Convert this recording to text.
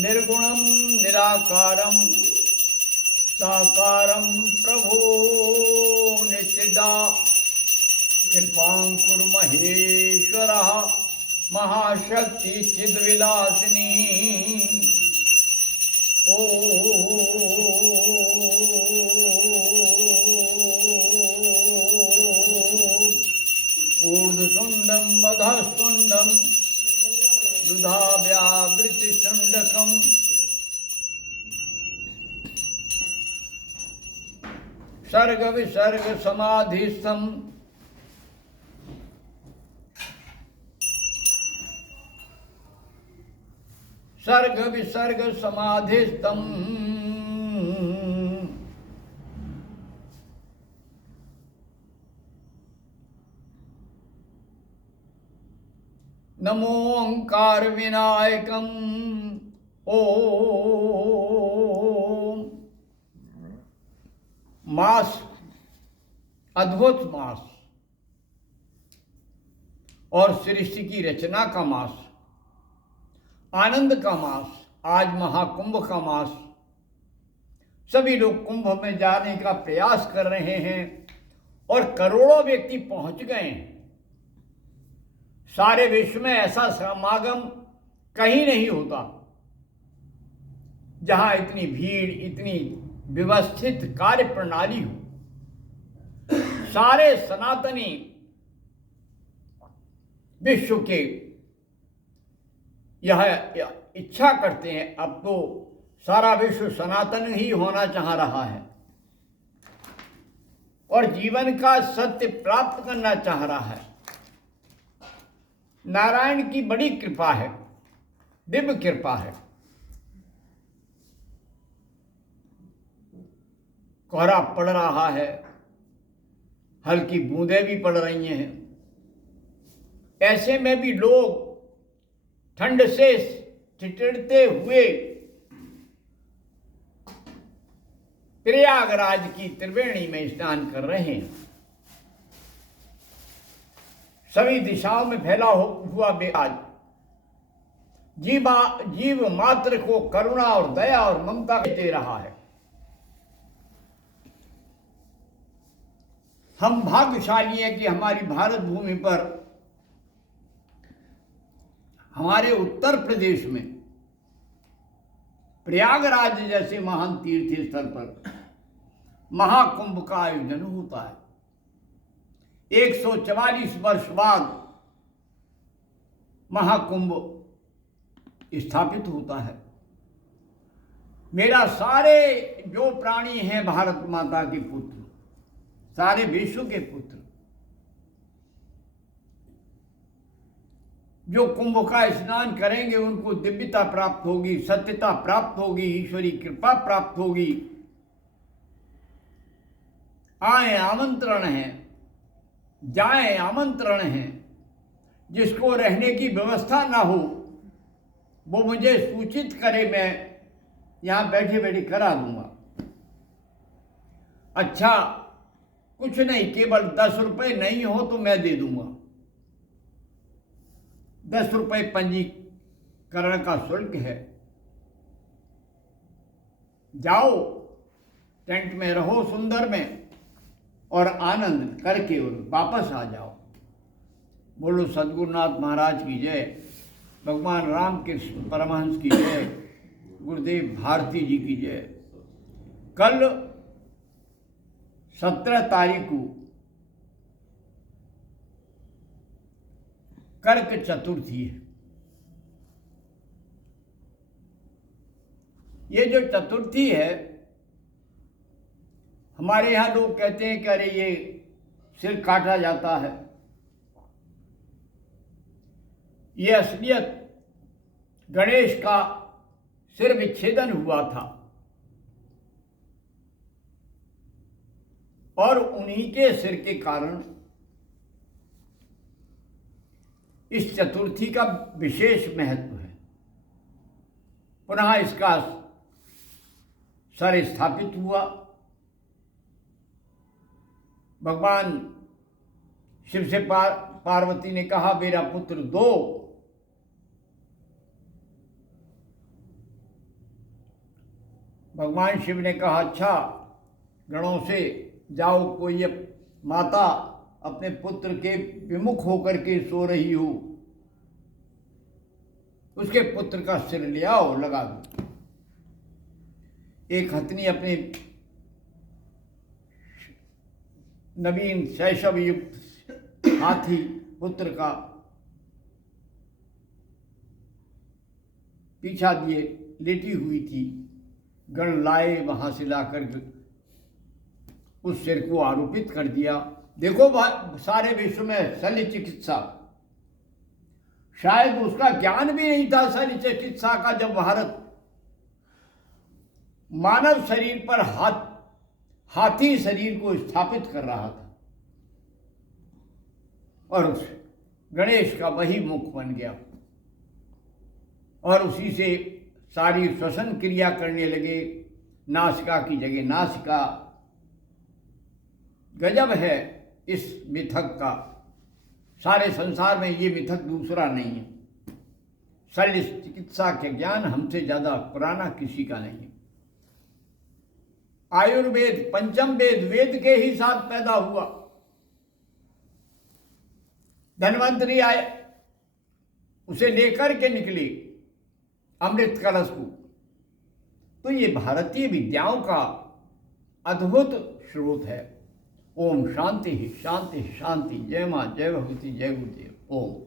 निर्गुणं निराकारं साकारं प्रभो नित्यदा कृपां कुरु महेश्वरः महाशक्ति चिद्विलासिनी। ऊर्ध्वशुण्डं मधुशुण्डं दुधाव्यावृतिशुण्डकम् सर्ग विसर्ग समाधिस्थं सर्ग विसर्ग समाधिस्थं नमो ओंकार विनायकम ओम। मास, अद्भुत मास और सृष्टि की रचना का मास, आनंद का मास, आज महाकुंभ का मास। सभी लोग कुंभ में जाने का प्रयास कर रहे हैं और करोड़ों व्यक्ति पहुंच गए हैं। सारे विश्व में ऐसा समागम कहीं नहीं होता जहां इतनी भीड़, इतनी व्यवस्थित कार्य प्रणाली हो। सारे सनातनी विश्व के यह इच्छा करते हैं, अब तो सारा विश्व सनातन ही होना चाह रहा है और जीवन का सत्य प्राप्त करना चाह रहा है। नारायण की बड़ी कृपा है, दिव्य कृपा है। कोहरा पड़ रहा है, हल्की बूंदें भी पड़ रही हैं। ऐसे में भी लोग ठंड से ठिठुरते हुए प्रयागराज की त्रिवेणी में स्नान कर रहे हैं। सभी दिशाओं में फैला हुआ बेआज जीव मात्र को करुणा और दया और ममता दे रहा है। हम भाग्यशाली हैं कि हमारी भारत भूमि पर, हमारे उत्तर प्रदेश में प्रयागराज जैसे महान तीर्थ स्थल पर महाकुंभ का आयोजन होता है। 144 वर्ष बाद महाकुंभ स्थापित होता है। मेरा सारे जो प्राणी हैं भारत माता के पुत्र, सारे विश्व के पुत्र, जो कुंभ का स्नान करेंगे उनको दिव्यता प्राप्त होगी, सत्यता प्राप्त होगी, ईश्वरी कृपा प्राप्त होगी। आए आमंत्रण है, जाए आमंत्रण है। जिसको रहने की व्यवस्था ना हो वो मुझे सूचित करे, मैं यहाँ बैठे बैठे करा दूंगा। अच्छा, कुछ नहीं, केवल 10 रुपये नहीं हो तो मैं दे दूंगा। 10 रुपये पंजीकरण का शुल्क है। जाओ, टेंट में रहो सुंदर में और आनंद करके और वापस आ जाओ। बोलो सद्गुरुनाथ महाराज की जय, भगवान रामकृष्ण परमहंस की जय, गुरुदेव भारती जी की जय। कल 17 तारीख को कर्क चतुर्थी है। ये जो चतुर्थी है, हमारे यहाँ लोग कहते हैं कि अरे ये सिर काटा जाता है। ये असलियत गणेश का सिर विच्छेदन हुआ था और उन्हीं के सिर के कारण इस चतुर्थी का विशेष महत्व है। पुनः इसका सर स्थापित हुआ भगवान शिव से पार्वती ने कहा मेरा पुत्र दो। भगवान शिव ने कहा अच्छा, गणों से जाओ, कोई माता अपने पुत्र के विमुख होकर के सो रही हो, उसके पुत्र का सिर ले आओ, लगा दो। एक हथनी अपने नवीन शैशव युक्त हाथी पुत्र का पीछा दिए लेटी हुई थी। गण लाए, वहां से लाकर उस सिर को आरोपित कर दिया। देखो सारे विश्व में शल्य चिकित्सा, शायद उसका ज्ञान भी नहीं था शल्य चिकित्सा का, जब भारत मानव शरीर पर हाथी शरीर को स्थापित कर रहा था, और उस गणेश का वही मुख बन गया और उसी से सारी श्वसन क्रिया करने लगे। नासिका की जगह नासिका। गजब है इस मिथक का, सारे संसार में ये मिथक दूसरा नहीं है। शल्य चिकित्सा के ज्ञान हमसे ज्यादा पुराना किसी का नहीं। आयुर्वेद पंचम वेद, वेद के ही साथ पैदा हुआ। धन्वंतरी आए, उसे लेकर के निकली अमृत कलश को। तो ये भारतीय विद्याओं का अद्भुत स्रोत है। ओम शांति शांति शांति। जय मां, जय भगवती, जय गुरुदेव। ओम।